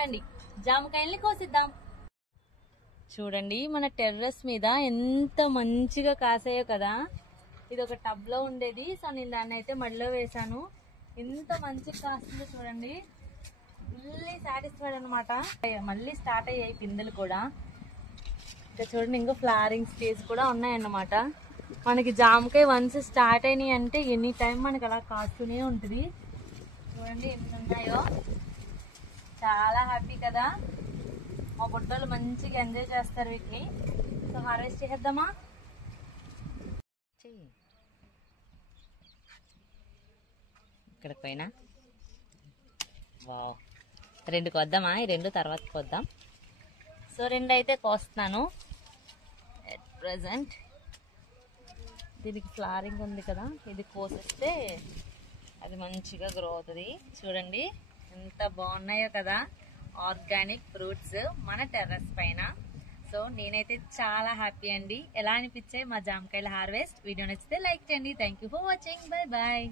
రండి జామకాయల్ని కోసిద్దాం. చూడండి మన టెర్రస్ మీద ఎంత మంచిగా కాసాయో కదా. ఇది ఒక టబ్ లో ఉండేది, సో నేను దాన్ని అయితే మడిలో వేసాను. ఎంత మంచిగా కాస్తుందో చూడండి, ఫుల్లీ సాటిస్ఫైడ్ అనమాట. మళ్ళీ స్టార్ట్ అయ్యాయి పిందెలు కూడా. ఇంకా చూడండి ఇంకా ఫ్లవరింగ్ స్టేజ్ కూడా ఉన్నాయన్నమాట. మనకి జామకాయ వన్స్ స్టార్ట్ అయినాయి అంటే ఎనీ టైం మనకి అలా కాస్తూనే ఉంటుంది. చూడండి ఎన్ని ఉన్నాయో, చాలా హ్యాపీ కదా. మా బుడ్డలు మంచిగా ఎంజాయ్ చేస్తారు వీటిని. సో హార్వెస్ట్ చేద్దామా? ఇక్కడ పైన వావ్, 2 కొద్దామా? ఈ 2 తర్వాత కొద్దాం. సో 2 అయితే కోస్తున్నాను ఎట్ ప్రజెంట్. దీనికి ఫ్లవరింగ్ ఉంది కదా, ఇది కోసేస్తే అది మంచిగా గ్రో అవుతుంది. చూడండి ఎంత బాగున్నాయో కదా ఆర్గానిక్ ఫ్రూట్స్ మన టెర్రస్ పైన. సో నేనైతే చాలా హ్యాపీ అండి. ఎలా అనిపించాయి మా జామకాయల హార్వెస్ట్? వీడియో నచ్చితే లైక్ చేయండి. Thank you for watching. Bye bye.